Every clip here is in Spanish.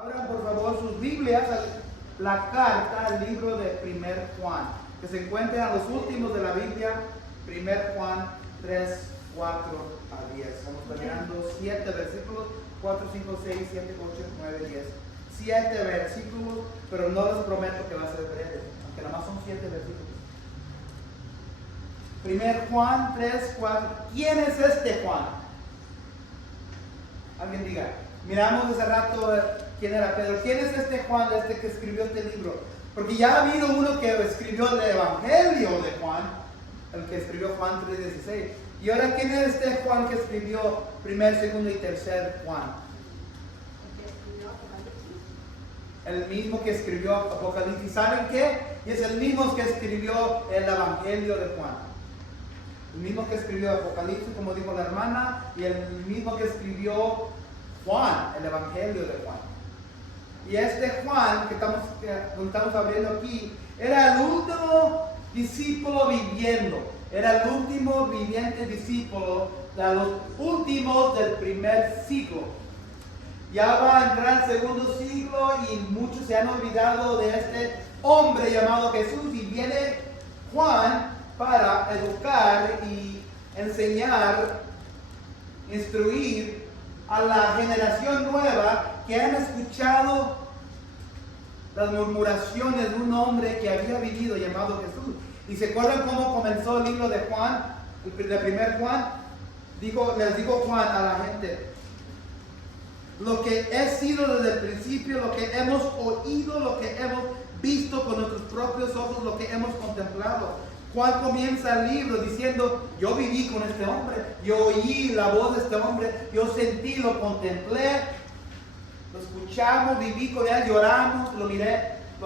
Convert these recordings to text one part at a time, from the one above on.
Abran por favor sus Biblias a la carta al libro de 1 Juan, que se encuentra en los últimos de la Biblia, 1 Juan 3, 4 a 10. Estamos mirando 7 versículos, 4, 5, 6, 7, 8, 9, 10. 7 versículos, pero no les prometo que va a ser breve, aunque nada más son 7 versículos. 1 Juan 3, 4. ¿Quién es este Juan? Alguien diga. Miramos hace rato quién era Pedro. ¿Quién es este Juan, este que escribió este libro? Porque ya ha habido uno que escribió el Evangelio de Juan, el que escribió Juan 3:16. Y ahora, ¿quién es este Juan que escribió 1, 2 y 3 Juan? El mismo que escribió Apocalipsis. ¿Saben qué? Y es el mismo que escribió el Evangelio de Juan. El mismo que escribió Apocalipsis, como dijo la hermana, y el mismo que escribió Juan, el Evangelio de Juan. Y este Juan que estamos abriendo aquí, era el último discípulo viviendo. Era el último viviente discípulo de los últimos del primer siglo. Ya va a entrar el segundo siglo y muchos se han olvidado de este hombre llamado Jesús. Y viene Juan para educar y enseñar, instruir a la generación nueva que han escuchado las murmuraciones de un hombre que había vivido llamado Jesús. ¿Y se acuerdan cómo comenzó el libro de Juan? De 1 Juan, les dijo Juan a la gente: lo que he sido desde el principio, lo que hemos oído, lo que hemos visto con nuestros propios ojos, lo que hemos contemplado. Juan comienza el libro diciendo: yo viví con este hombre, yo oí la voz de este hombre, yo sentí, lo contemplé, lo escuchamos, viví con él, lloramos, lo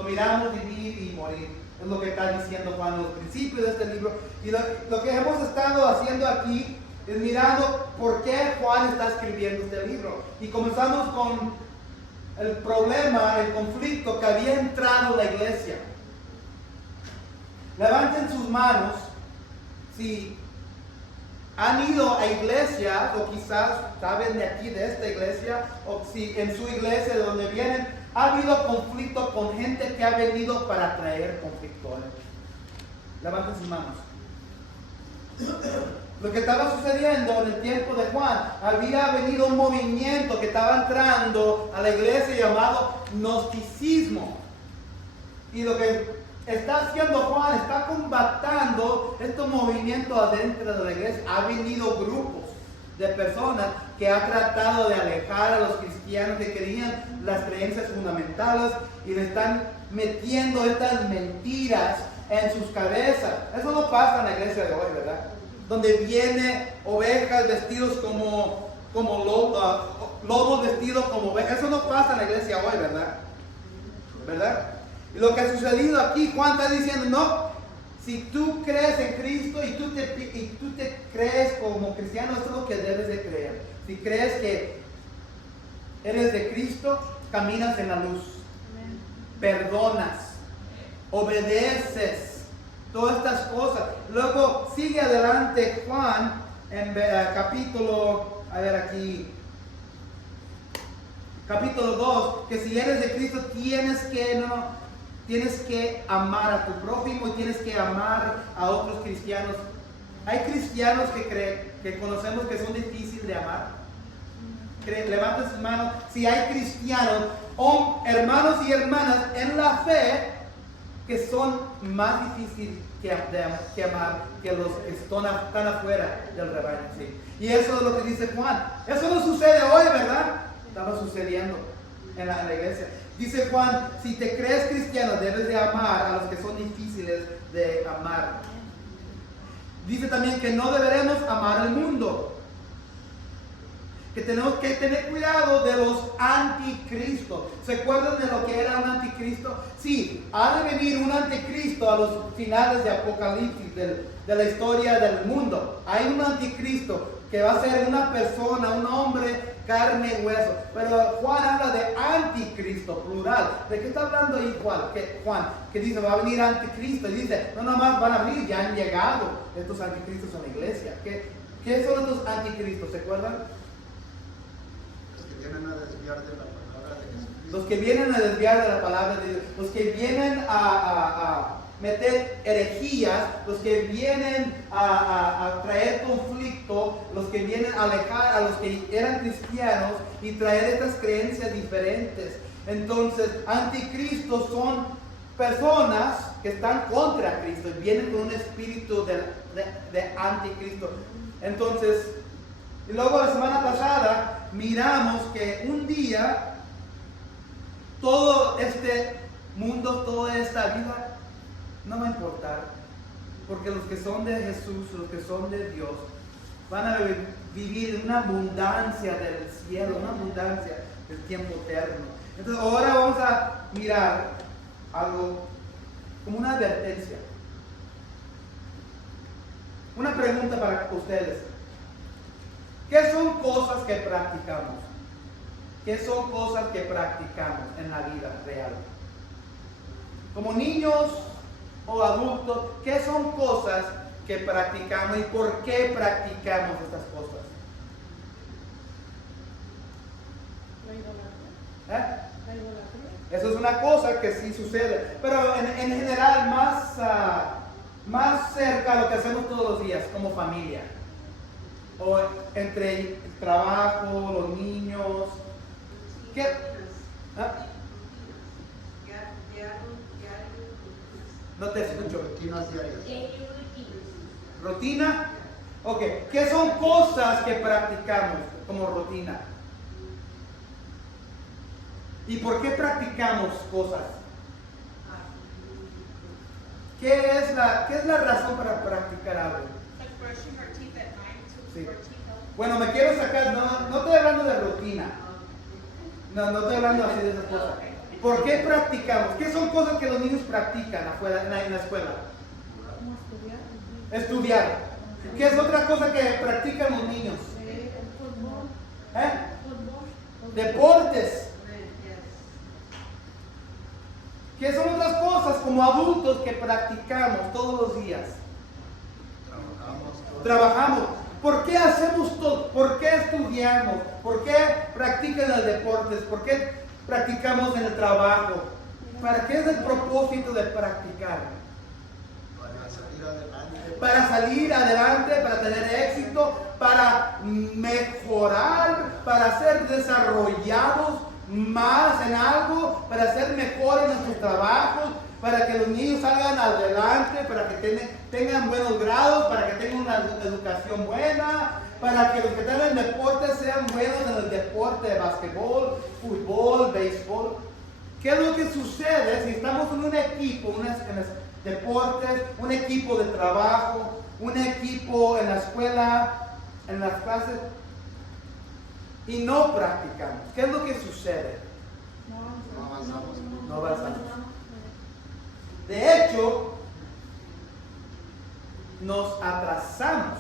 miramos vivir y morir. Es lo que está diciendo Juan en los principios de este libro. Y lo que hemos estado haciendo aquí es mirando por qué Juan está escribiendo este libro. Y comenzamos con el problema, el conflicto que había entrado la iglesia. Levanten sus manos si han ido a iglesias, o quizás saben de aquí, de esta iglesia, o si en su iglesia de donde vienen ha habido conflicto con gente que ha venido para traer conflicto. Levanten sus manos. Lo que estaba sucediendo en el tiempo de Juan, había venido un movimiento que estaba entrando a la iglesia llamado gnosticismo. Y lo que está haciendo Juan, está combatiendo este movimiento adentro de la iglesia. Ha venido grupos de personas que han tratado de alejar a los cristianos que querían las creencias fundamentales y le están metiendo estas mentiras en sus cabezas. Eso no pasa en la iglesia de hoy, ¿verdad? Donde vienen ovejas vestidos como lobos vestidos como ovejas. Eso no pasa en la iglesia hoy, ¿verdad? ¿Verdad? Y lo que ha sucedido aquí, Juan está diciendo: no, si tú crees en Cristo y tú te crees como cristiano, eso es lo que debes de creer. Si crees que eres de Cristo, caminas en la luz, perdonas, obedeces, todas estas cosas. Luego sigue adelante Juan en capítulo 2, que si eres de Cristo tienes que amar a tu prójimo y tienes que amar a otros cristianos. Hay cristianos que conocemos que son difíciles de amar. Levanten sus manos. Si hay cristianos, hermanos y hermanas en la fe, que son más difíciles que amar que los que están afuera del rebaño. ¿Sí? Y eso es lo que dice Juan. Eso no sucede hoy, ¿verdad? Estaba sucediendo en la iglesia. Dice Juan: si te crees cristiano, debes de amar a los que son difíciles de amar. Dice también que no deberemos amar al mundo, que tenemos que tener cuidado de los anticristos. ¿Se acuerdan de lo que era un anticristo? Sí, ha de venir un anticristo a los finales de Apocalipsis, de la historia del mundo. Hay un anticristo que va a ser una persona, un hombre, carne y hueso. Pero Juan habla de anticristo, plural. ¿De qué está hablando ahí Juan? Que dice: va a venir anticristo. Y dice: no, nada más van a venir, ya han llegado estos anticristos a la iglesia. ¿Qué son estos anticristos? ¿Se acuerdan? Los que vienen a desviar de la palabra de Jesucristo. los que vienen a desviar de la palabra de Dios, los que vienen a meter herejías, los que vienen a traer conflicto, los que vienen a alejar a los que eran cristianos y traer estas creencias diferentes. Entonces, anticristos son personas que están contra Cristo y vienen con un espíritu de anticristo. Entonces, y luego la semana pasada miramos que un día todo este mundo, toda esta vida no va a importar, porque los que son de Jesús, los que son de Dios, van a vivir en una abundancia del cielo, una abundancia del tiempo eterno. Entonces ahora vamos a mirar algo como una advertencia. Una pregunta para ustedes. ¿Qué son cosas que practicamos? ¿Qué son cosas que practicamos en la vida real? Como niños o adultos, ¿qué son cosas que practicamos y por qué practicamos estas cosas? Eso es una cosa que sí sucede, pero en general más cerca a lo que hacemos todos los días como familia, o entre el trabajo, los niños. ¿Qué? ¿Ah? No te escucho. ¿Rutina? Ok. ¿Qué son cosas que practicamos como rutina? ¿Y por qué practicamos cosas? ¿Qué es la razón para practicar algo? Sí. Bueno, me quiero sacar, no estoy hablando de rutina. No estoy hablando así de esas cosas. ¿Por qué practicamos? ¿Qué son cosas que los niños practican afuera en la escuela? Estudiar. ¿Qué es otra cosa que practican los niños? Deportes. ¿Qué son otras cosas como adultos que practicamos todos los días? Trabajamos. ¿Por qué hacemos todo? ¿Por qué estudiamos? ¿Por qué practican los deportes? ¿Por qué practicamos en el trabajo? ¿Para qué es el propósito de practicar? Para salir adelante, para tener éxito, para mejorar, para ser desarrollados más en algo, para ser mejor en nuestros trabajos, para que los niños salgan adelante, para que tengan buenos grados, para que tengan una educación buena, para que los que tengan deportes sean buenos en el deporte de basquetbol, fútbol, béisbol. ¿Qué es lo que sucede si estamos en un equipo, en los deportes, un equipo de trabajo, un equipo en la escuela, en las clases, y no practicamos? ¿Qué es lo que sucede? No avanzamos. De hecho, nos atrasamos,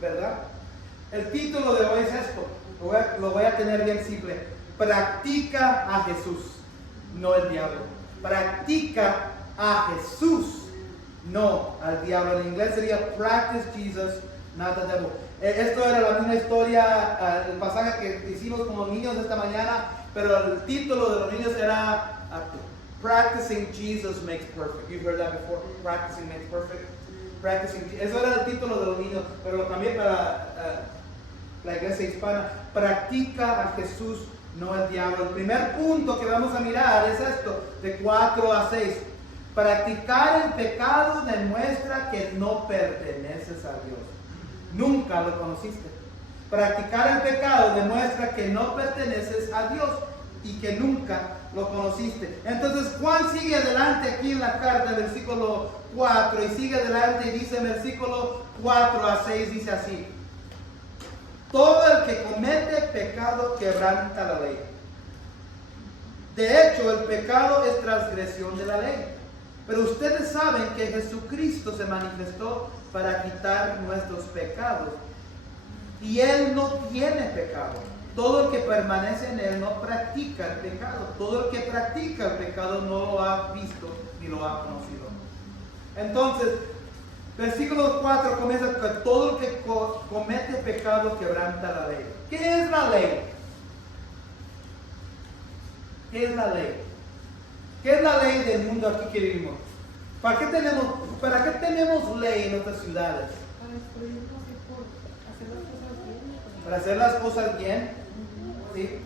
¿verdad? El título de hoy es esto, lo voy a tener bien simple. Practica a Jesús, no el diablo. Practica a Jesús, no al diablo. En inglés sería practice Jesus, not the devil. Esto era la misma historia, el pasaje que hicimos con los niños esta mañana, pero el título de los niños era Practicing Jesus Makes Perfect. You've heard that before? Practicing makes perfect. Eso era el título de los niños, pero también para la iglesia hispana. Practica a Jesús, no el diablo. El primer punto que vamos a mirar es esto, de 4 a 6. Practicar el pecado demuestra que no perteneces a Dios. Nunca lo conociste. Practicar el pecado demuestra que no perteneces a Dios y que nunca lo conociste. Entonces Juan sigue adelante aquí en la carta, versículo 4, y sigue adelante y dice en versículo 4 a 6, dice así: todo el que comete pecado quebranta la ley. De hecho, el pecado es transgresión de la ley. Pero ustedes saben que Jesucristo se manifestó para quitar nuestros pecados. Y Él no tiene pecado. Todo el que permanece en Él no practica el pecado. Todo el que practica el pecado no lo ha visto ni lo ha conocido. Entonces, versículo 4 comienza con todo el que comete pecado quebranta la ley. ¿Qué es la ley? ¿Qué es la ley? ¿Qué es la ley del mundo aquí que vivimos? ¿Para qué tenemos ley en nuestras ciudades? Para hacer las cosas bien. ¿Sí?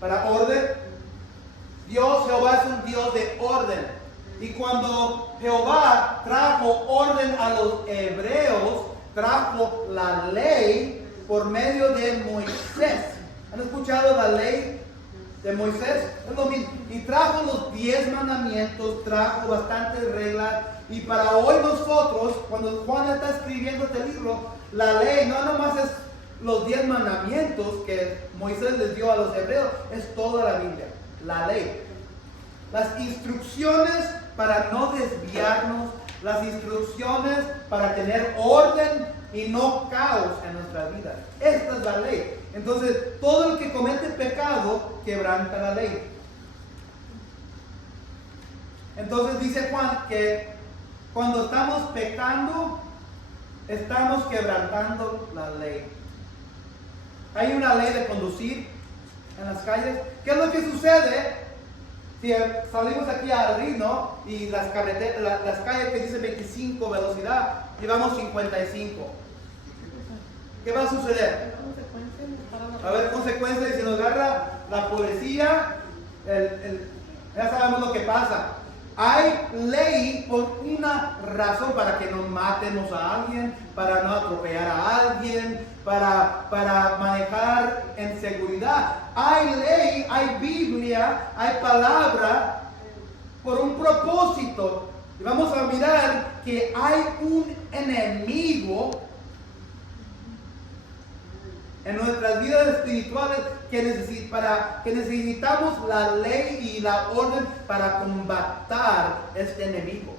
Para orden. Dios, Jehová, es un Dios de orden. Y cuando Jehová trajo orden a los hebreos, trajo la ley por medio de Moisés. ¿Han escuchado la ley de Moisés? Es lo mismo. Y trajo los 10 mandamientos, trajo bastantes reglas. Y para hoy nosotros, cuando Juan está escribiendo este libro, la ley no nomás es los 10 mandamientos que Moisés les dio a los hebreos, es toda la Biblia, la ley. Las instrucciones para no desviarnos, las instrucciones para tener orden y no caos en nuestra vida. Esta es la ley. Entonces, todo el que comete pecado quebranta la ley. Entonces dice Juan que cuando estamos pecando, estamos quebrantando la ley. Hay una ley de conducir en las calles. ¿Qué es lo que sucede si salimos aquí a Rino y las calles que dicen 25 velocidad y vamos 55? ¿Qué va a suceder? Va a haber consecuencias y si nos agarra la policía, ya sabemos lo que pasa. Hay ley por una razón, para que no matemos a alguien, para no atropellar a alguien, para manejar en seguridad. Hay ley, hay Biblia, hay palabra por un propósito. Y vamos a mirar que hay un enemigo en nuestras vidas espirituales que necesitamos la ley y la orden para combatir este enemigo.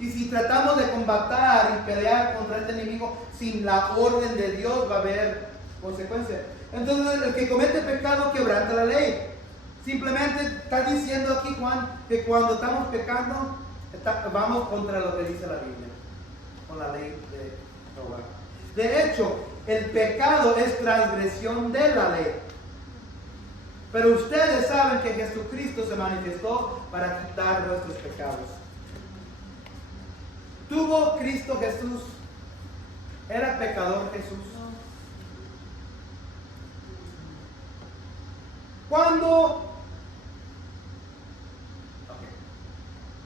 Y si tratamos de combatir y pelear contra este enemigo sin la orden de Dios, va a haber consecuencias. Entonces el que comete pecado quebranta la ley. Simplemente está diciendo aquí Juan que cuando estamos pecando vamos contra lo que dice la Biblia, con la ley de Jehová. De hecho, el pecado es transgresión de la ley. Pero ustedes saben que Jesucristo se manifestó para quitar nuestros pecados. ¿Tuvo Cristo Jesús? ¿Era pecador Jesús?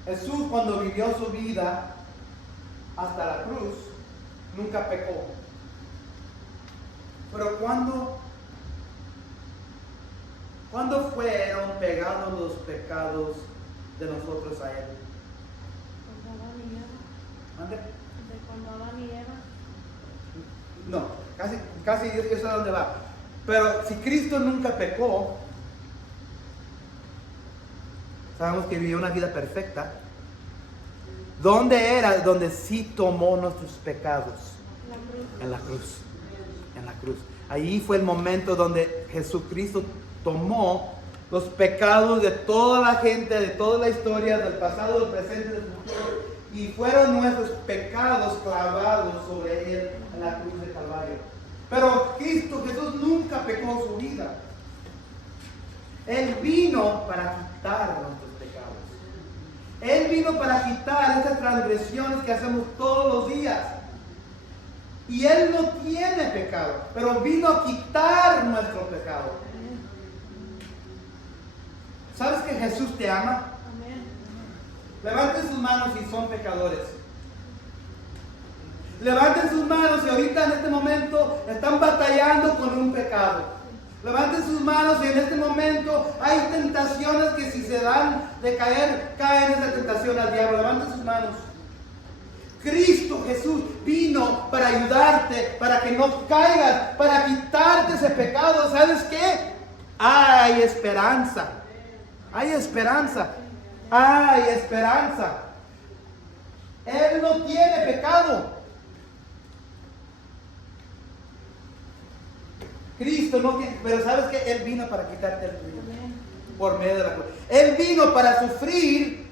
Jesús, cuando vivió su vida hasta la cruz, nunca pecó. Pero ¿cuándo fueron pegados los pecados de nosotros a Él? ¿Mande? ¿De cuando Adán y Eva? No, casi eso es a dónde va. Pero si Cristo nunca pecó, sabemos que vivió una vida perfecta. ¿Dónde era donde sí tomó nuestros pecados? En la cruz. En la cruz. Allí fue el momento donde Jesucristo tomó los pecados de toda la gente, de toda la historia, del pasado, del presente, del futuro, y fueron nuestros pecados clavados sobre Él en la cruz de Calvario. Pero Cristo Jesús nunca pecó su vida. Él vino para quitar nuestros pecados. Él vino para quitar esas transgresiones que hacemos todos los días. Y Él no tiene pecado, pero vino a quitar nuestro pecado. ¿Sabes que Jesús te ama? Amén. Levanten sus manos si son pecadores. Levanten sus manos si ahorita en este momento están batallando con un pecado. Levanten sus manos si en este momento hay tentaciones que si se dan de caer, caen en esa tentación al diablo. Levanten sus manos. Cristo Jesús vino para ayudarte, para que no caigas, para quitarte ese pecado. ¿Sabes qué? Hay esperanza. Hay esperanza. Hay esperanza. Él no tiene pecado. Cristo no tiene, pero ¿sabes qué? Él vino para quitarte el tuyo por medio de la cruz. Él vino para sufrir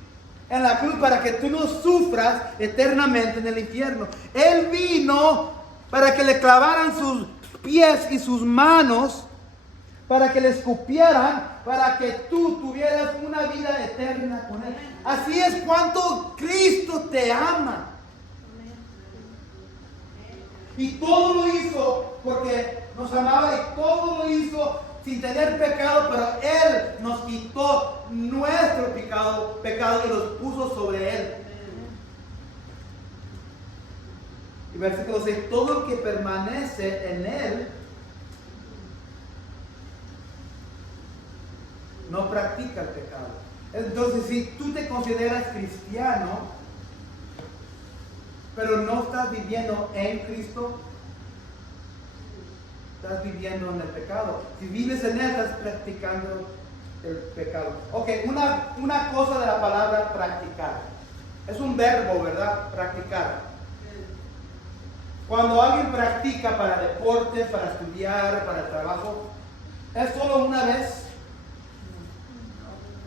en la cruz para que tú no sufras eternamente en el infierno. Él vino para que le clavaran sus pies y sus manos para que le escupieran, para que tú tuvieras una vida eterna con Él. Así es cuanto Cristo te ama. Y todo lo hizo porque nos amaba y todo lo hizo sin tener pecado, pero Él nos quitó nuestro pecado y los puso sobre Él. Y versículo 6, todo el que permanece en Él no practica el pecado. Entonces, si tú te consideras cristiano, pero no estás viviendo en Cristo, estás viviendo en el pecado. Si vives en Él, estás practicando el pecado. Ok, una cosa de la palabra practicar. Es un verbo, ¿verdad? Practicar. Cuando alguien practica para deporte, para estudiar, para el trabajo, ¿es solo una vez?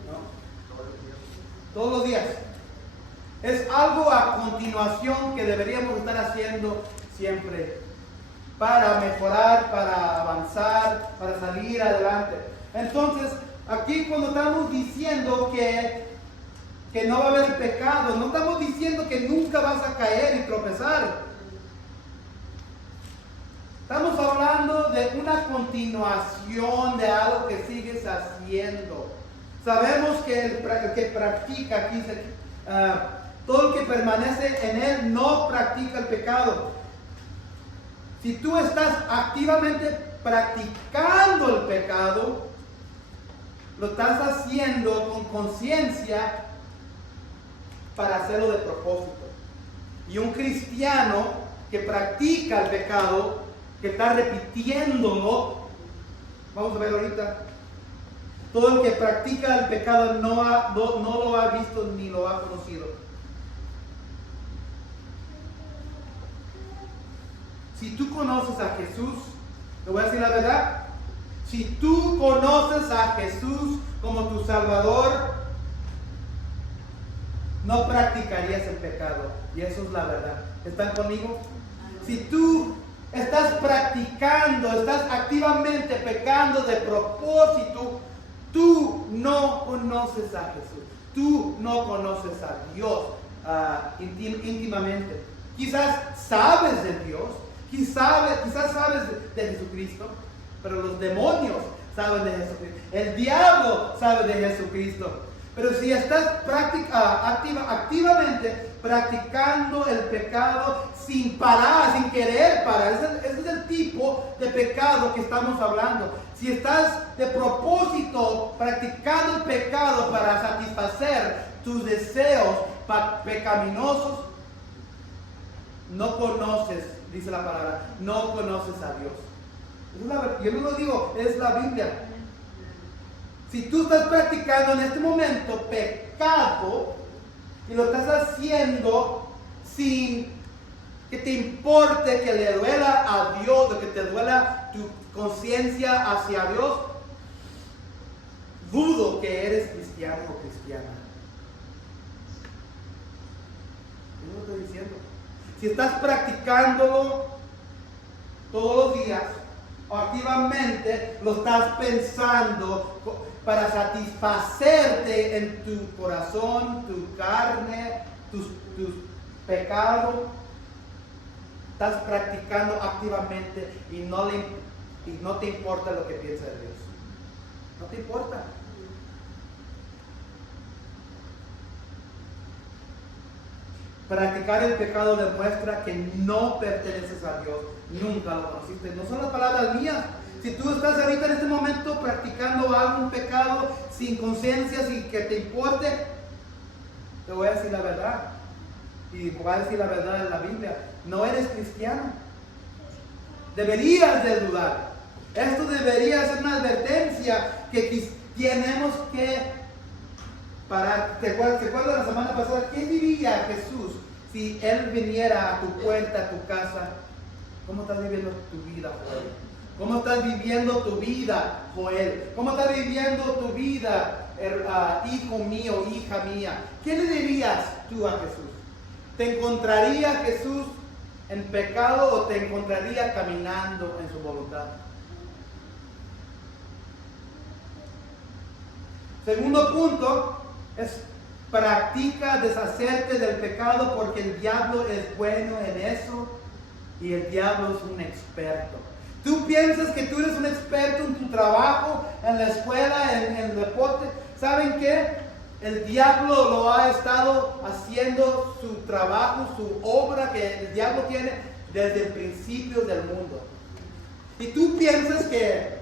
No. Todos los días. Es algo a continuación que deberíamos estar haciendo siempre para mejorar, para avanzar, para salir adelante. Entonces, aquí cuando estamos diciendo que no va a haber pecado, no estamos diciendo que nunca vas a caer y tropezar. Estamos hablando de una continuación de algo que sigues haciendo. Sabemos que el que practica, aquí dice, todo el que permanece en Él no practica el pecado. Si tú estás activamente practicando el pecado, lo estás haciendo con conciencia para hacerlo de propósito. Y un cristiano que practica el pecado, que está repitiéndolo, vamos a ver ahorita, todo el que practica el pecado no lo ha visto ni lo ha conocido. Si tú conoces a Jesús, te voy a decir la verdad, si tú conoces a Jesús como tu Salvador, no practicarías el pecado. Y eso es la verdad. ¿Están conmigo? Si tú estás practicando, estás activamente pecando de propósito, tú no conoces a Jesús. Tú no conoces a Dios íntimamente. Quizás sabes de Dios, quizás sabes de Jesucristo, pero los demonios saben de Jesucristo. El diablo sabe de Jesucristo. Pero si estás activamente practicando el pecado sin parar, sin querer parar, ese es el tipo de pecado que estamos hablando. Si estás de propósito practicando el pecado para satisfacer tus deseos pecaminosos, no conoces, dice la palabra, no conoces a Dios. Yo no lo digo, es la Biblia. Si tú estás practicando en este momento pecado y lo estás haciendo sin que te importe, que le duela a Dios, o que te duela tu conciencia hacia Dios, dudo que eres cristiano o cristiana. Yo no lo estoy diciendo. Si estás practicándolo todos los días, o activamente lo estás pensando para satisfacerte en tu corazón, tu carne, tus pecados, estás practicando activamente y no te importa lo que piensa de Dios. No te importa. Practicar el pecado demuestra que no perteneces a Dios. Nunca lo conociste. No son las palabras mías. Si tú estás ahorita en este momento practicando algún pecado sin conciencia, sin que te importe, te voy a decir la verdad. Y voy a decir la verdad en la Biblia. No eres cristiano. Deberías de dudar. Esto debería ser una advertencia que tenemos que parar. ¿Te acuerdas la semana pasada? ¿Qué diría Jesús si Él viniera a tu puerta, a tu casa? ¿Cómo estás viviendo tu vida, Joel? ¿Cómo estás viviendo tu vida, Joel? ¿Cómo estás viviendo tu vida, hijo mío, hija mía? ¿Qué le dirías tú a Jesús? ¿Te encontraría Jesús en pecado o te encontraría caminando en su voluntad? Segundo punto es practica deshacerte del pecado porque el diablo es bueno en eso y el diablo es un experto. Tú piensas que tú eres un experto en tu trabajo, en la escuela, en el deporte. ¿Saben qué? El diablo lo ha estado haciendo su trabajo, su obra que el diablo tiene desde el principio del mundo. Y tú piensas que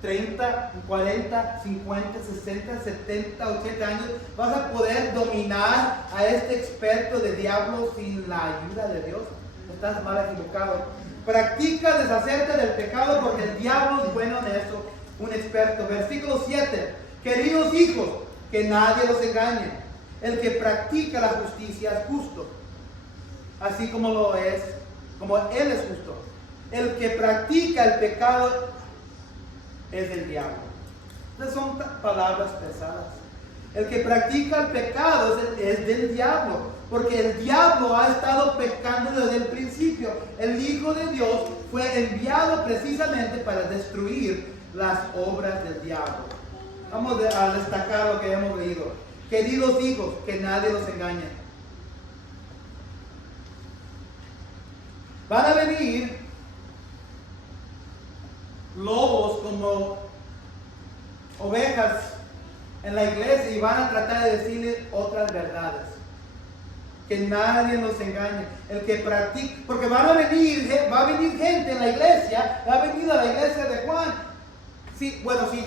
30, 40, 50, 60, 70, 80 años vas a poder dominar a este experto de diablo sin la ayuda de Dios. Estás mal equivocado. Practica deshacerte del pecado porque el diablo es bueno en eso, un experto. Versículo 7. Queridos hijos, que nadie los engañe. El que practica la justicia es justo, así como lo es, como Él es justo. El que practica el pecado es del diablo. Estas son palabras pesadas. El que practica el pecado es del diablo, porque el diablo ha estado pecando desde el principio. El Hijo de Dios fue enviado precisamente para destruir las obras del diablo. Vamos a destacar lo que hemos leído. Queridos hijos, que nadie los engañe. Van a venir lobos como ovejas en la iglesia y van a tratar de decirle otras verdades. Que nadie nos engañe. El que practica, porque va a venir gente en la iglesia, va a venir a la iglesia de Juan. Sí, bueno, sí.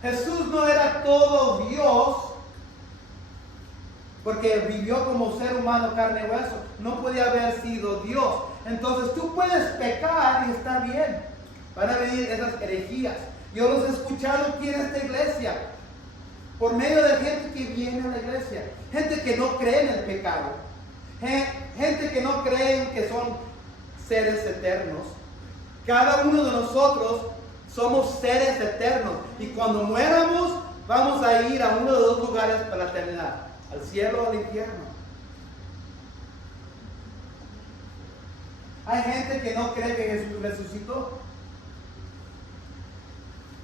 Jesús no era todo Dios, porque vivió como ser humano, carne y hueso. No podía haber sido Dios. Entonces tú puedes pecar y está bien. Van a venir esas herejías. Yo los he escuchado aquí en esta iglesia, por medio de gente que viene a la iglesia. Gente que no cree en el pecado. Gente que no cree que son seres eternos. Cada uno de nosotros somos seres eternos. Y cuando muéramos, vamos a ir a uno de dos lugares para la eternidad. Al cielo o al infierno. Hay gente que no cree que Jesús resucitó.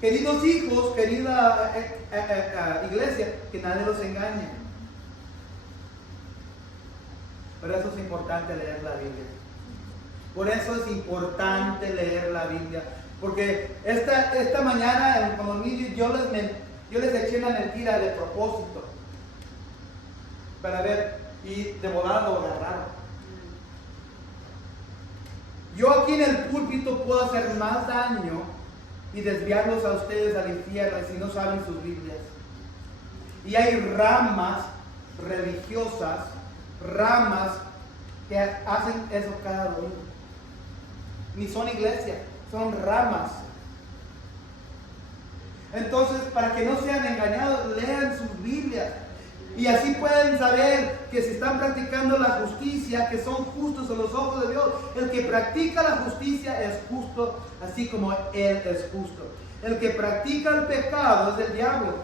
Queridos hijos, querida iglesia, que nadie los engañe. Por eso es importante leer la Biblia. Por eso es importante leer la Biblia. Porque esta mañana con los niños yo les eché una mentira de propósito. Para ver, y de volada lo agarraron. Yo aquí en el púlpito puedo hacer más daño y desviarlos a ustedes al infierno si no saben sus Biblias. Y hay ramas religiosas, ramas que hacen eso cada uno. Ni son iglesia, son ramas. Entonces, para que no sean engañados, lean sus Biblias. Y así pueden saber que si están practicando la justicia, que son justos a los ojos de Dios. El que practica la justicia es justo, así como Él es justo. El que practica el pecado es del diablo.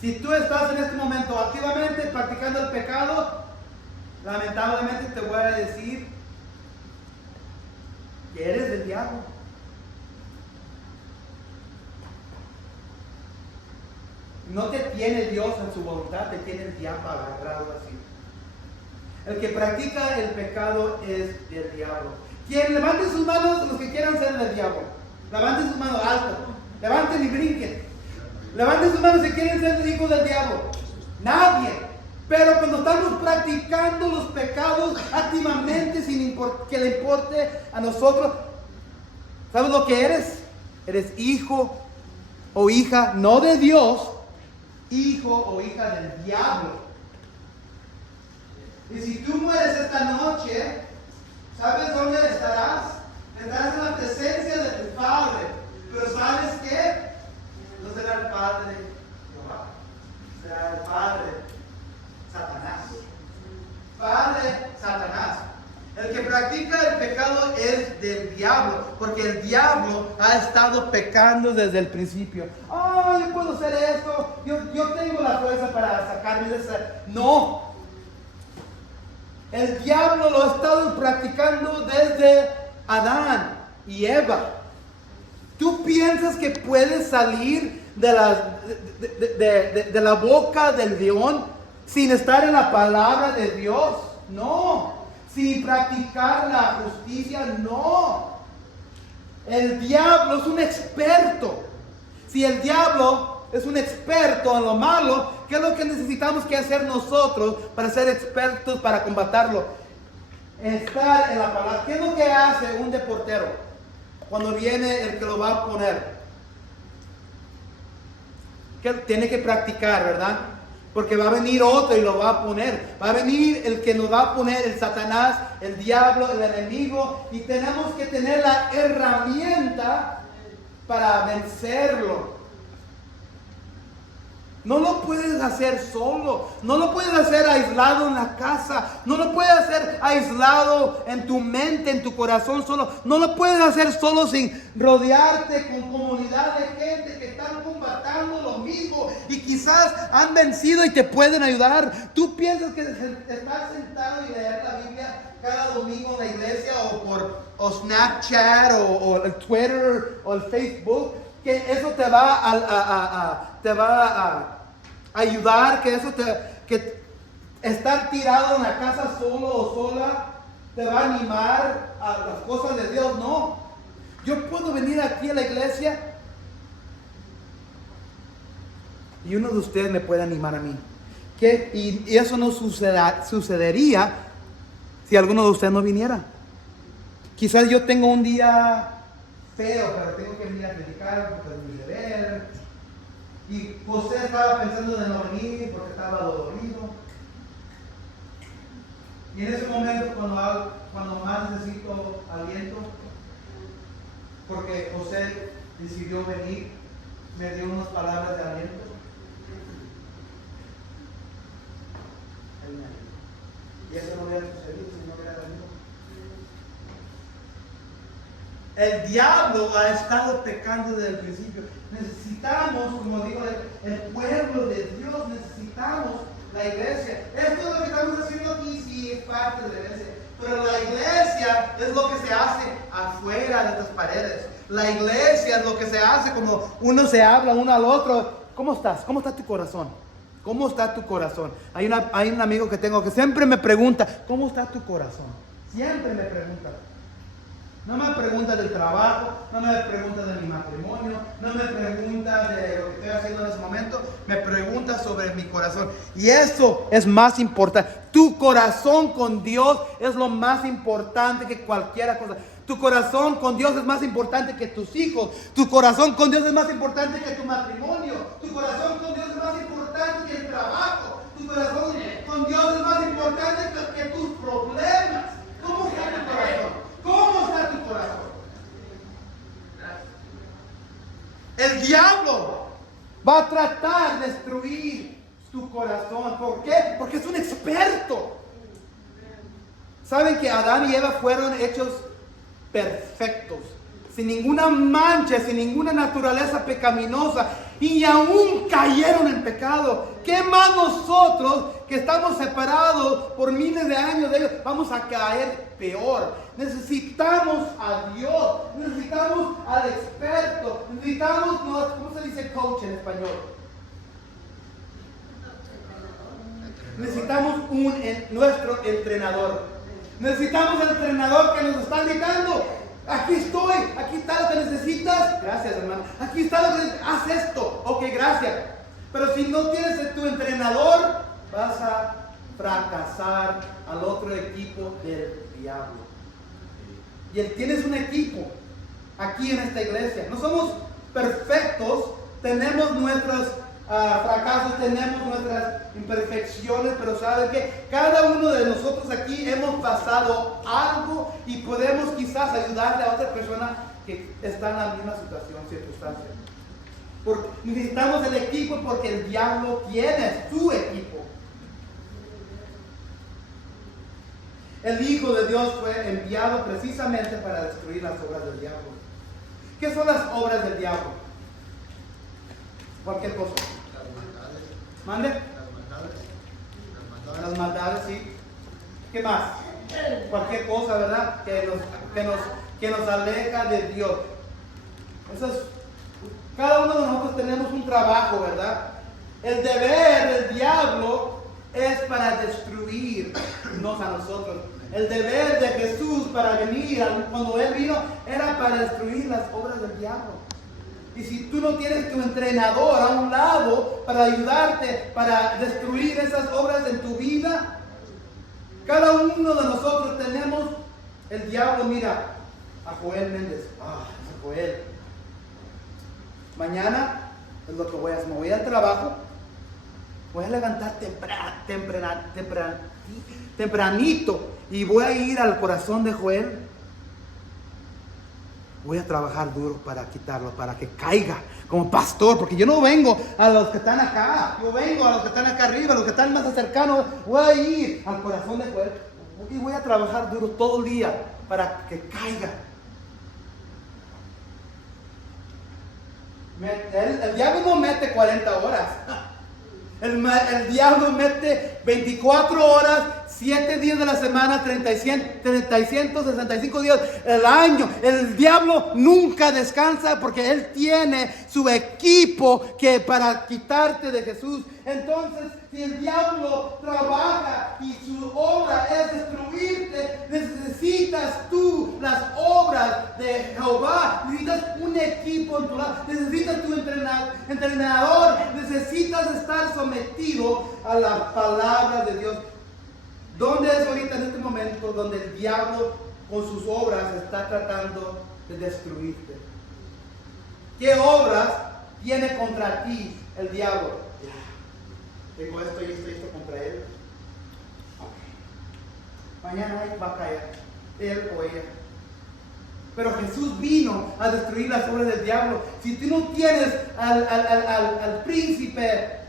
Si tú estás en este momento activamente practicando el pecado, lamentablemente te voy a decir que eres del diablo. No te tiene Dios en su voluntad, te tiene el diablo agarrado así. El que practica el pecado es del diablo. Quien levante sus manos, los que quieran ser del diablo. Levanten sus manos alto. Levanten y brinquen. Levanten sus manos si quieren ser hijos del diablo. Nadie. Pero cuando estamos practicando los pecados activamente, sin que le importe a nosotros, ¿sabes lo que eres? Eres hijo o hija, no de Dios, hijo o hija del diablo. Y si tú mueres esta noche, ¿sabes dónde estarás? Estarás en la presencia de tu Padre. Pero ¿sabes qué? No será el Padre Jehová, será el Padre Satanás. Padre Satanás. El que practica el pecado es del diablo, porque el diablo ha estado pecando desde el principio. Yo puedo hacer esto, yo tengo la fuerza para sacarme de esa. No. El diablo lo ha estado practicando desde Adán y Eva. ¿Tú piensas que puedes salir de la boca del león sin estar en la palabra de Dios? No. Sin practicar la justicia, no. El diablo es un experto. Si el diablo es un experto en lo malo, ¿qué es lo que necesitamos que hacer nosotros para ser expertos para combatirlo? Estar en la palabra. ¿Qué es lo que hace un deportero cuando viene el que lo va a poner? Que tiene que practicar, ¿verdad? Porque va a venir otro y lo va a poner. Va a venir el que nos va a poner, el Satanás, el diablo, el enemigo. Y tenemos que tener la herramienta para vencerlo. No lo puedes hacer solo. No lo puedes hacer aislado en la casa. No lo puedes hacer aislado en tu mente, en tu corazón solo. No lo puedes hacer solo sin rodearte con comunidad de gente que están combatiendo lo mismo y quizás han vencido y te pueden ayudar. Tú piensas que estar sentado y leer la Biblia cada domingo en la iglesia o Snapchat o el Twitter o el Facebook, que eso te va a ayudar, que estar tirado en la casa solo o sola te va a animar a las cosas de Dios. No, yo puedo venir aquí a la iglesia y uno de ustedes me puede animar a mí. Y eso no sucedería si alguno de ustedes no viniera. Quizás yo tengo un día feo, pero tengo que venir a predicar porque es mi deber. Y José estaba pensando de no venir porque estaba dolorido. Y en ese momento, cuando más necesito aliento, porque José decidió venir, me dio unas palabras de aliento. Y eso no hubiera sucedido si no hubiera venido. El diablo ha estado pecando desde el principio. Necesitamos, como digo, el pueblo de Dios, necesitamos la iglesia. Esto es lo que estamos haciendo aquí, sí, es parte de la iglesia. Pero la iglesia es lo que se hace afuera de estas paredes. La iglesia es lo que se hace como uno se habla uno al otro. ¿Cómo estás? ¿Cómo está tu corazón? ¿Cómo está tu corazón? Hay un amigo que tengo que siempre me pregunta, ¿cómo está tu corazón? Siempre me pregunta. No me pregunta del trabajo, no me pregunta de mi matrimonio, no me pregunta de lo que estoy haciendo en ese momento, me pregunta sobre mi corazón. Y eso es más importante. Tu corazón con Dios es lo más importante que cualquier cosa. Tu corazón con Dios es más importante que tus hijos. Tu corazón con Dios es más importante que tu matrimonio. Tu corazón con Dios es más importante que el trabajo. Tu corazón con Dios es más importante que tus problemas. ¿Cómo está tu corazón? ¿Cómo está tu corazón? El diablo va a tratar de destruir tu corazón. ¿Por qué? Porque es un experto. ¿Saben que Adán y Eva fueron hechos perfectos? Sin ninguna mancha, sin ninguna naturaleza pecaminosa. Y aún cayeron en pecado. ¿Qué más nosotros que estamos separados por miles de años de ellos vamos a caer peor? Necesitamos a Dios, necesitamos al experto, necesitamos, ¿cómo se dice coach en español? Necesitamos nuestro entrenador. Necesitamos el entrenador que nos está gritando: aquí estoy, aquí está lo que necesitas. Gracias, hermano. Aquí está lo que necesitas. Haz esto. Ok, gracias. Pero si no tienes tu entrenador, vas a fracasar al otro equipo del diablo. Y tienes un equipo aquí en esta iglesia. No somos perfectos, tenemos nuestros fracasos, tenemos nuestras imperfecciones, pero ¿saben qué? Cada uno de nosotros aquí hemos pasado algo y podemos quizás ayudarle a otra persona que está en la misma situación, circunstancia. Porque necesitamos el equipo porque el diablo tiene su equipo. El Hijo de Dios fue enviado precisamente para destruir las obras del diablo. ¿Qué son las obras del diablo? Cualquier cosa. Las maldades. ¿Mande? Las maldades, sí. ¿Qué más? Cualquier cosa, ¿verdad? Que nos aleja de Dios. Cada uno de nosotros tenemos un trabajo, ¿verdad? El deber del diablo es para destruirnos a nosotros. El deber de Jesús para venir, cuando Él vino, era para destruir las obras del diablo. Y si tú no tienes tu entrenador a un lado para ayudarte, para destruir esas obras en tu vida, cada uno de nosotros tenemos el diablo. Mira, a Joel Méndez. Ese Joel. Mañana es lo que voy a hacer. Me voy al trabajo. Voy a levantar tempranito y voy a ir al corazón de Joel. Voy a trabajar duro para quitarlo, para que caiga como pastor, porque yo no vengo a los que están acá, yo vengo a los que están acá arriba, a los que están más cercanos. Voy a ir al corazón de Joel y voy a trabajar duro todo el día para que caiga. El diablo no mete 40 horas. El diablo mete 24 horas, 7 días de la semana, 365 días el año. El diablo nunca descansa porque él tiene su equipo que para quitarte de Jesús. Entonces, si el diablo trabaja y su obra es destruirte, necesitas tú las obras de Jehová. Necesitas un equipo en tu lado. Necesitas tu entrenador. Necesitas estar sometido a la palabra de Dios. ¿Dónde es ahorita en este momento donde el diablo con sus obras está tratando de destruirte? ¿Qué obras tiene contra ti el diablo? Tengo esto y esto contra él. Mañana va a caer él o ella. Pero Jesús vino a destruir las obras del diablo. Si tú no tienes al príncipe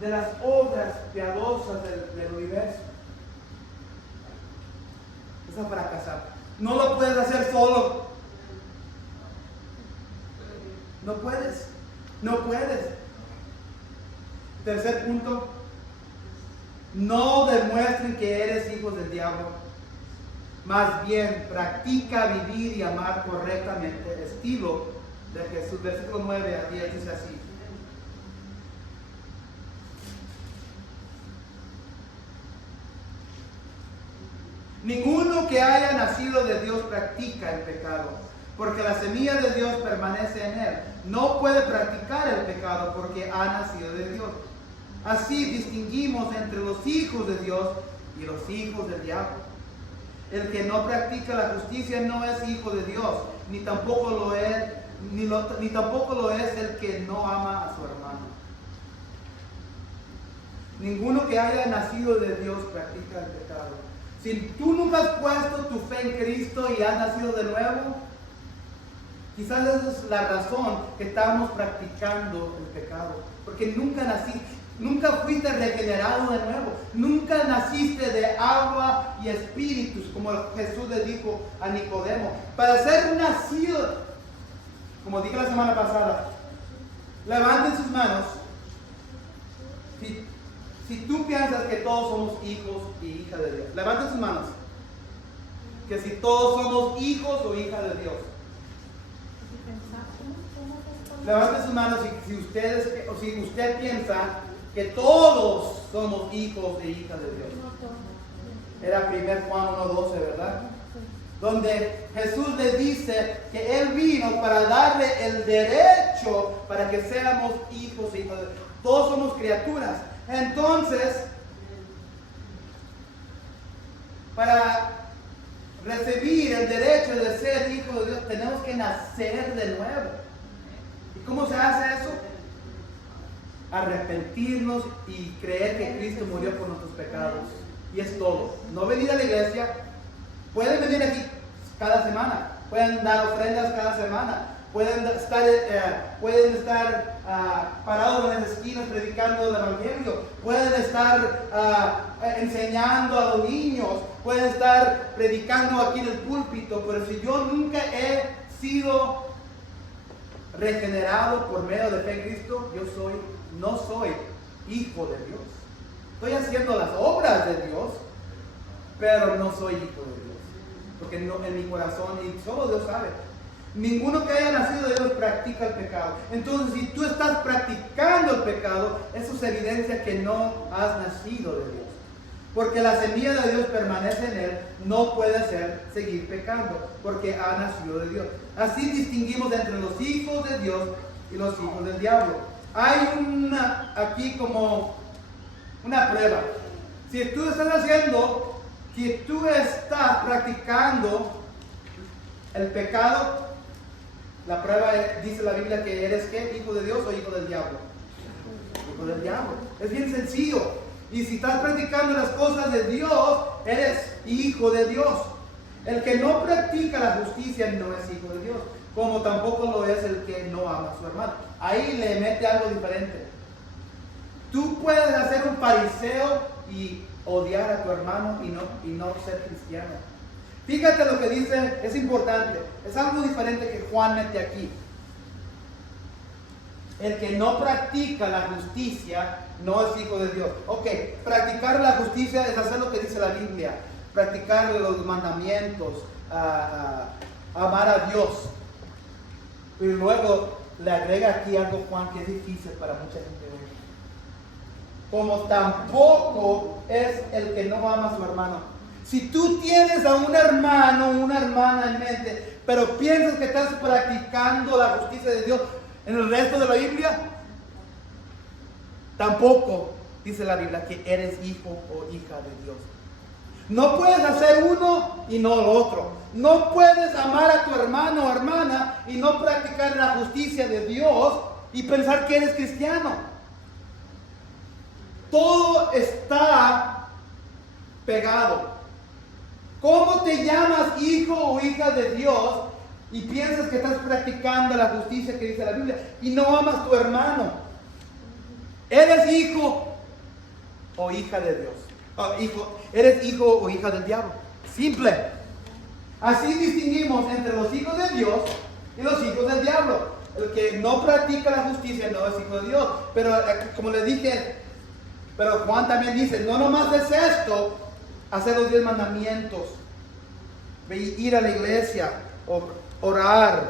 de las obras piadosas del universo, es a fracasar. No lo puedes hacer solo. No puedes. Tercer punto. No demuestren que eres hijos del diablo. Más bien, practica vivir y amar correctamente. Estilo de Jesús. Versículo 9 a 10 dice así. Ninguno que haya nacido de Dios practica el pecado, porque la semilla de Dios permanece en él. No puede practicar el pecado porque ha nacido de Dios. Así distinguimos entre los hijos de Dios y los hijos del diablo. El que no practica la justicia no es hijo de Dios, ni tampoco lo es el que no ama a su hermano. Ninguno que haya nacido de Dios practica el pecado. Si tú nunca has puesto tu fe en Cristo y has nacido de nuevo, quizás esa es la razón que estamos practicando el pecado. Porque nunca fuiste regenerado de nuevo. Nunca naciste de agua y espíritus, como Jesús le dijo a Nicodemo. Para ser nacido, como dije la semana pasada, levanten sus manos. Si tú piensas que todos somos hijos y hijas de Dios, levanten sus manos. Que si todos somos hijos o hijas de Dios. Levanten sus manos si usted piensa que todos somos hijos e hijas de Dios. Era 1 Juan 1:12, ¿verdad? Donde Jesús le dice que Él vino para darle el derecho para que seamos hijos e hijas de Dios. Todos somos criaturas. Entonces, para recibir el derecho de ser hijo de Dios, tenemos que nacer de nuevo. ¿Y cómo se hace eso? Arrepentirnos y creer que Cristo murió por nuestros pecados. Y es todo. No venir a la iglesia. Pueden venir aquí cada semana. Pueden dar ofrendas cada semana. Pueden estar parados en las esquinas predicando el evangelio. Pueden estar enseñando a los niños. Pueden estar predicando aquí en el púlpito. Pero si yo nunca he sido regenerado por medio de fe en Cristo, no soy hijo de Dios. Estoy haciendo las obras de Dios, pero no soy hijo de Dios. Porque no, en mi corazón, y solo Dios sabe, ninguno que haya nacido de Dios practica el pecado. Entonces, si tú estás practicando el pecado, eso es evidencia que no has nacido de Dios. Porque la semilla de Dios permanece en él, no puede seguir pecando, porque ha nacido de Dios. Así distinguimos entre los hijos de Dios y los hijos del diablo. Hay aquí como una prueba. Si tú estás practicando el pecado, la prueba dice la Biblia que eres ¿qué? ¿Hijo de Dios o hijo del diablo? Hijo del diablo. Es bien sencillo. Y si estás practicando las cosas de Dios, eres hijo de Dios. El que no practica la justicia no es hijo de Dios, como tampoco lo es el que no ama a su hermano. Ahí le mete algo diferente. Tú puedes hacer un fariseo y odiar a tu hermano y no ser cristiano. Fíjate lo que dice, es importante. Es algo diferente que Juan mete aquí. El que no practica la justicia no es hijo de Dios. Ok, practicar la justicia es hacer lo que dice la Biblia. Practicar los mandamientos, amar a Dios. Y luego le agrega aquí algo, Juan, que es difícil para mucha gente hoy. Como tampoco es el que no ama a su hermano. Si tú tienes a un hermano, una hermana en mente, pero piensas que estás practicando la justicia de Dios en el resto de la Biblia, tampoco dice la Biblia que eres hijo o hija de Dios. No puedes hacer uno y no lo otro. No puedes amar a tu hermano o hermana y no practicar la justicia de Dios y pensar que eres cristiano. Todo está pegado. ¿Cómo te llamas hijo o hija de Dios y piensas que estás practicando la justicia que dice la Biblia y no amas a tu hermano? ¿Eres hijo o hija de Dios? ¿Eres hijo o hija del diablo? Simple. Así distinguimos entre los hijos de Dios y los hijos del diablo. El que no practica la justicia no es hijo de Dios. Pero como le dije, pero Juan también dice, no nomás es esto, hacer los 10 mandamientos, ir a la iglesia, orar.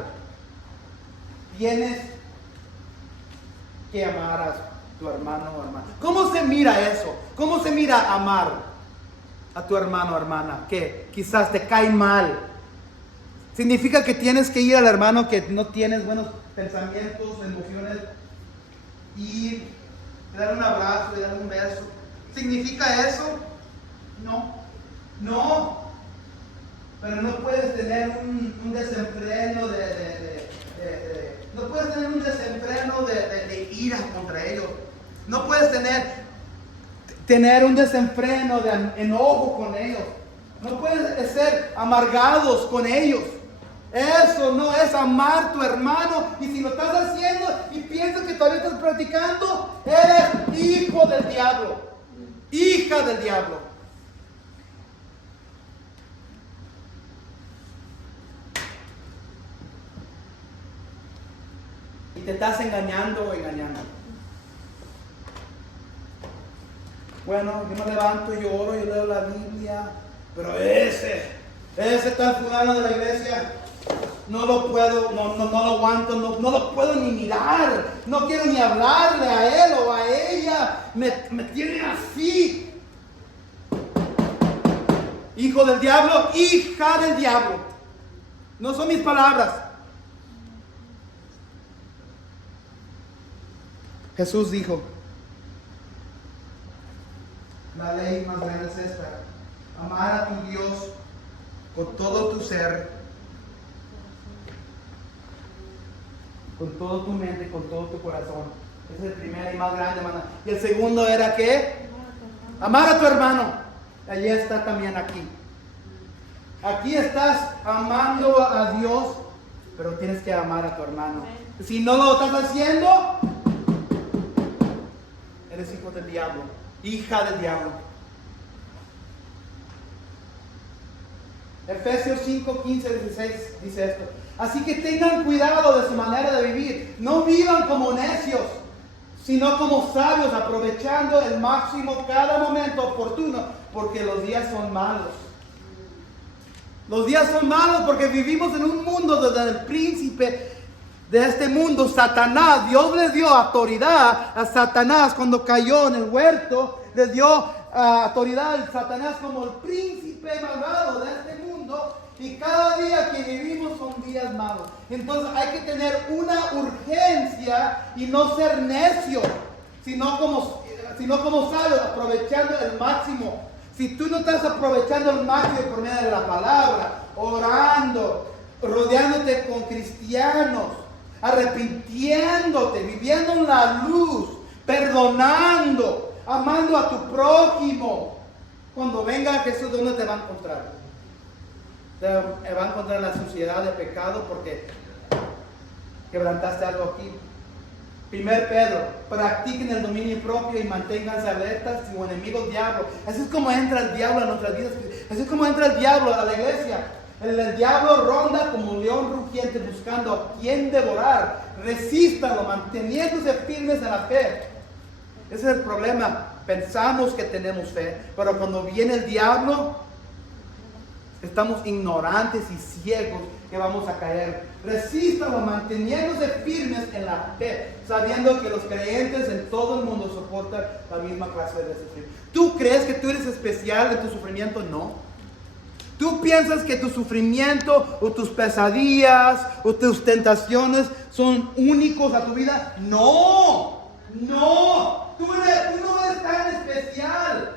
Tienes que amar a tu hermano o hermana. ¿Cómo se mira eso? ¿Cómo se mira amar a tu hermano o hermana que quizás te cae mal? Significa que tienes que ir al hermano que no tienes buenos pensamientos, emociones, y dar un abrazo y dar un beso. ¿Significa eso? No. Pero no puedes tener un desenfreno no puedes tener un desenfreno de ira contra ellos. No puedes tener un desenfreno de enojo con ellos. No puedes ser amargados con ellos. Eso no es amar a tu hermano. Y si lo estás haciendo y piensas que todavía estás practicando, eres hijo del diablo, hija del diablo. Y te estás engañando. Bueno, yo me levanto, yo oro, yo leo la Biblia, pero ese tal fulano de la iglesia, no lo puedo, no lo aguanto, no lo puedo ni mirar, no quiero ni hablarle a él o a ella, me tiene así. Hijo del diablo, hija del diablo. No son mis palabras. Jesús dijo, la ley más grande es esta: amar a tu Dios con todo tu ser, con todo tu mente, con todo tu corazón. Ese es el primer y más grande mandamiento. Y el segundo era ¿qué? Amar a tu hermano. Allí está también aquí. Aquí estás amando a Dios, pero tienes que amar a tu hermano. Si no lo estás haciendo, eres hijo del diablo, hija del diablo. Efesios 5, 15, 16 dice esto: así que tengan cuidado de su manera de vivir. No vivan como necios, sino como sabios, aprovechando el máximo cada momento oportuno, porque los días son malos. Los días son malos porque vivimos en un mundo donde el príncipe de este mundo, Satanás, Dios le dio autoridad a Satanás cuando cayó en el huerto, le dio autoridad a Satanás como el príncipe malvado de este mundo, y cada día que vivimos son días malos. Entonces hay que tener una urgencia y no ser necio, sino como sabio, aprovechando el máximo. Si tú no estás aprovechando el máximo por medio de la palabra, orando, rodeándote con cristianos, arrepintiéndote, viviendo en la luz, perdonando, amando a tu prójimo, cuando venga Jesús, ¿dónde te va a encontrar? Te va a encontrar en la suciedad de pecado porque quebrantaste algo aquí. 1 Pedro, practiquen el dominio propio y manténganse alertas como enemigos diablo. Así es como entra el diablo a nuestras vidas. Así es como entra el diablo a la iglesia. El diablo ronda como un león rugiente buscando a quien devorar. Resístanlo, manteniéndose firmes en la fe. Ese es el problema. Pensamos que tenemos fe, pero cuando viene el diablo, estamos ignorantes y ciegos que vamos a caer. Resístanlo, manteniéndose firmes en la fe, sabiendo que los creyentes en todo el mundo soportan la misma clase de sufrimiento. ¿Tú crees que tú eres especial de tu sufrimiento? No. ¿Tú piensas que tu sufrimiento o tus pesadillas o tus tentaciones son únicos a tu vida? No, no, tú no eres tan especial.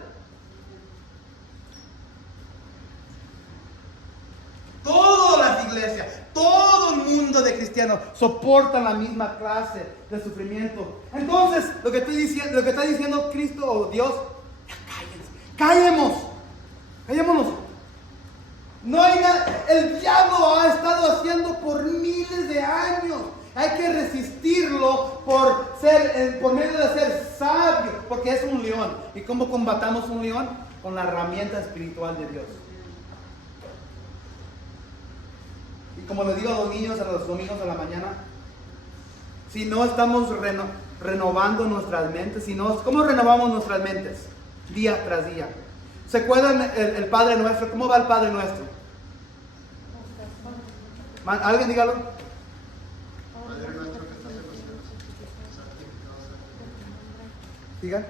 Todas las iglesias, todo el mundo de cristianos soportan la misma clase de sufrimiento. Entonces, lo que está diciendo Cristo o Dios, ya callémonos. No hay nada, el diablo ha estado haciendo por miles de años. Hay que resistirlo por medio de ser sabio, porque es un león. ¿Y cómo combatamos un león? Con la herramienta espiritual de Dios. Y como le digo a los niños a los domingos de la mañana, si no estamos renovando nuestras mentes, ¿cómo renovamos nuestras mentes? Día tras día. ¿Se acuerdan el Padre Nuestro? ¿Cómo va el Padre Nuestro? ¿Alguien dígalo? Padre nuestro que estás en los cielos, santificado sea tu nombre. Digan.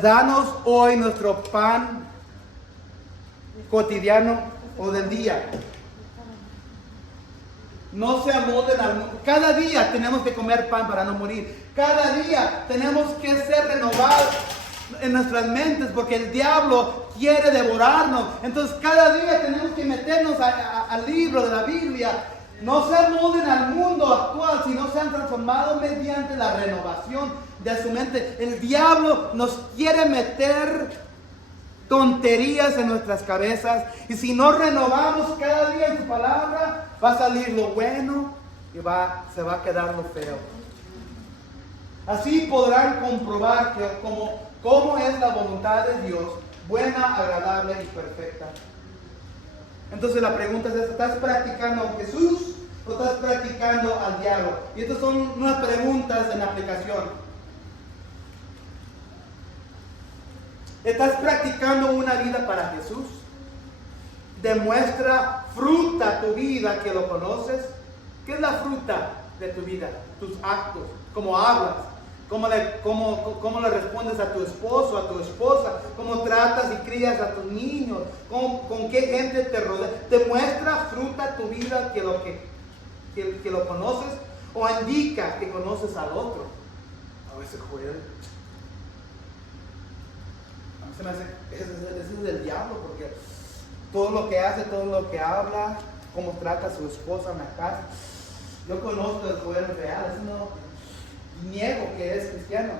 Danos hoy nuestro pan cotidiano o del día. No se amolden al mundo. Cada día tenemos que comer pan para no morir. Cada día tenemos que ser renovados en nuestras mentes porque el diablo quiere devorarnos. Entonces cada día tenemos que meternos al libro de la Biblia. No se amolden al mundo actual, sino se han transformado mediante la renovación de su mente. El diablo nos quiere meter tonterías en nuestras cabezas, y si no renovamos cada día en su palabra, va a salir lo bueno y se va a quedar lo feo. Así podrán comprobar cómo es la voluntad de Dios, buena, agradable y perfecta. Entonces la pregunta es, ¿estás practicando a Jesús o estás practicando al diablo? Y estas son unas preguntas en aplicación. ¿Estás practicando una vida para Jesús? ¿Demuestra fruta tu vida que lo conoces? ¿Qué es la fruta de tu vida? Tus actos, cómo hablas, cómo le respondes a tu esposo, a tu esposa, cómo tratas y crías a tus niños, con qué gente te rodea. ¿Demuestra fruta tu vida que lo conoces? ¿O indica que conoces al otro? A veces, Joel, se me hace, ese es del diablo, porque todo lo que hace, todo lo que habla, cómo trata a su esposa en la casa. Yo conozco el Joel real, eso no niego que es cristiano.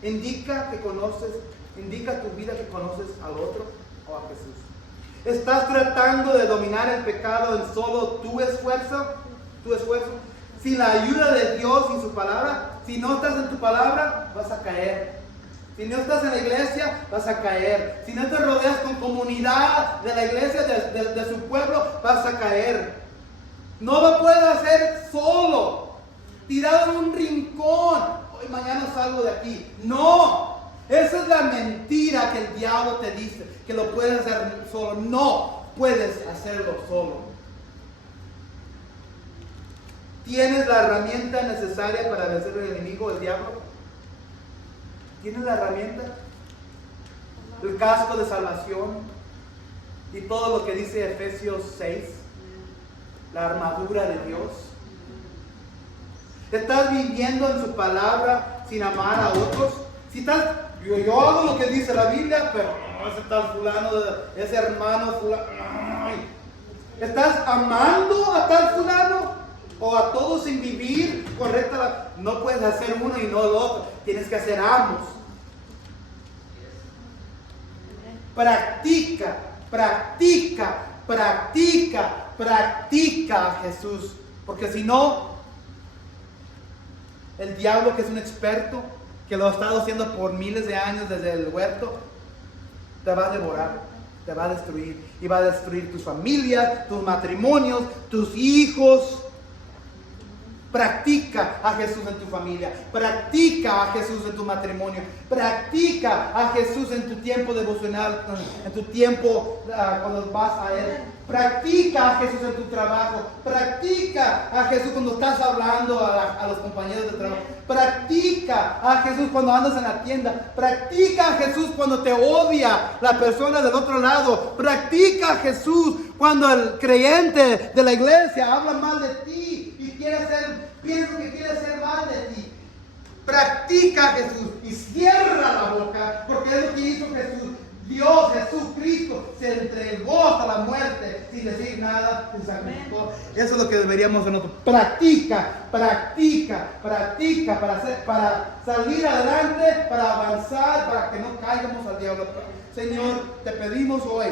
Indica tu vida que conoces al otro o a Jesús. ¿Estás tratando de dominar el pecado en solo tu esfuerzo? Sin la ayuda de Dios y su palabra. Si no estás en tu palabra, vas a caer. Si no estás en la iglesia, vas a caer. Si no te rodeas con comunidad de la iglesia, de su pueblo, vas a caer. No lo puedes hacer solo, tirado en un rincón. Hoy mañana salgo de aquí. No, esa es la mentira que el diablo te dice, que lo puedes hacer solo. No puedes hacerlo solo. ¿Tienes la herramienta necesaria para vencer al enemigo, el diablo? ¿Tienes la herramienta? El casco de salvación y todo lo que dice Efesios 6, la armadura de Dios. ¿Estás viviendo en su palabra sin amar a otros? Si estás, yo hago lo que dice la Biblia, pero ese tal fulano, ese hermano fulano. Ay. ¿Estás amando a tal fulano? ¿O a todos sin vivir correcta? No puedes hacer uno y no el otro. Tienes que hacer ambos. Practica a Jesús. Porque si no, el diablo, que es un experto, que lo ha estado haciendo por miles de años desde el huerto, te va a devorar, te va a destruir. Y va a destruir tus familias, tus matrimonios, tus hijos. Practica a Jesús en tu familia. Practica a Jesús en tu matrimonio. Practica a Jesús en tu tiempo devocional, en tu tiempo cuando vas a Él. Practica a Jesús en tu trabajo. Practica a Jesús cuando estás hablando a los compañeros de trabajo. Practica a Jesús cuando andas en la tienda. Practica a Jesús cuando te odia la persona del otro lado. Practica a Jesús cuando el creyente de la iglesia habla mal de ti. Piensa que quiere hacer mal de ti. Practica a Jesús y cierra la boca, porque es lo que hizo Jesús. Dios, Jesucristo, se entregó hasta la muerte sin decir nada, se sacrificó. Eso es lo que deberíamos hacer nosotros. Practica para salir adelante, para avanzar, para que no caigamos al diablo. Señor, te pedimos hoy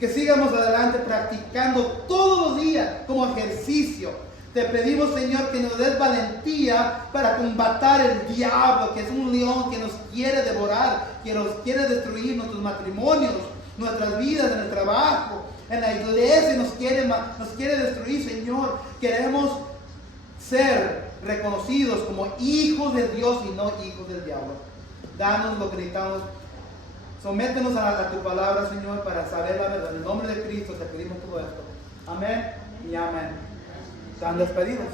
que sigamos adelante practicando todos los días como ejercicio. Te pedimos, Señor, que nos des valentía para combatir el diablo, que es un león que nos quiere devorar, que nos quiere destruir nuestros matrimonios, nuestras vidas, en el trabajo, en la iglesia, nos quiere destruir, Señor. Queremos ser reconocidos como hijos de Dios y no hijos del diablo. Danos lo que necesitamos. Sométenos a tu palabra, Señor, para saber la verdad. En el nombre de Cristo te pedimos todo esto. Amén y amén. Están despedidos.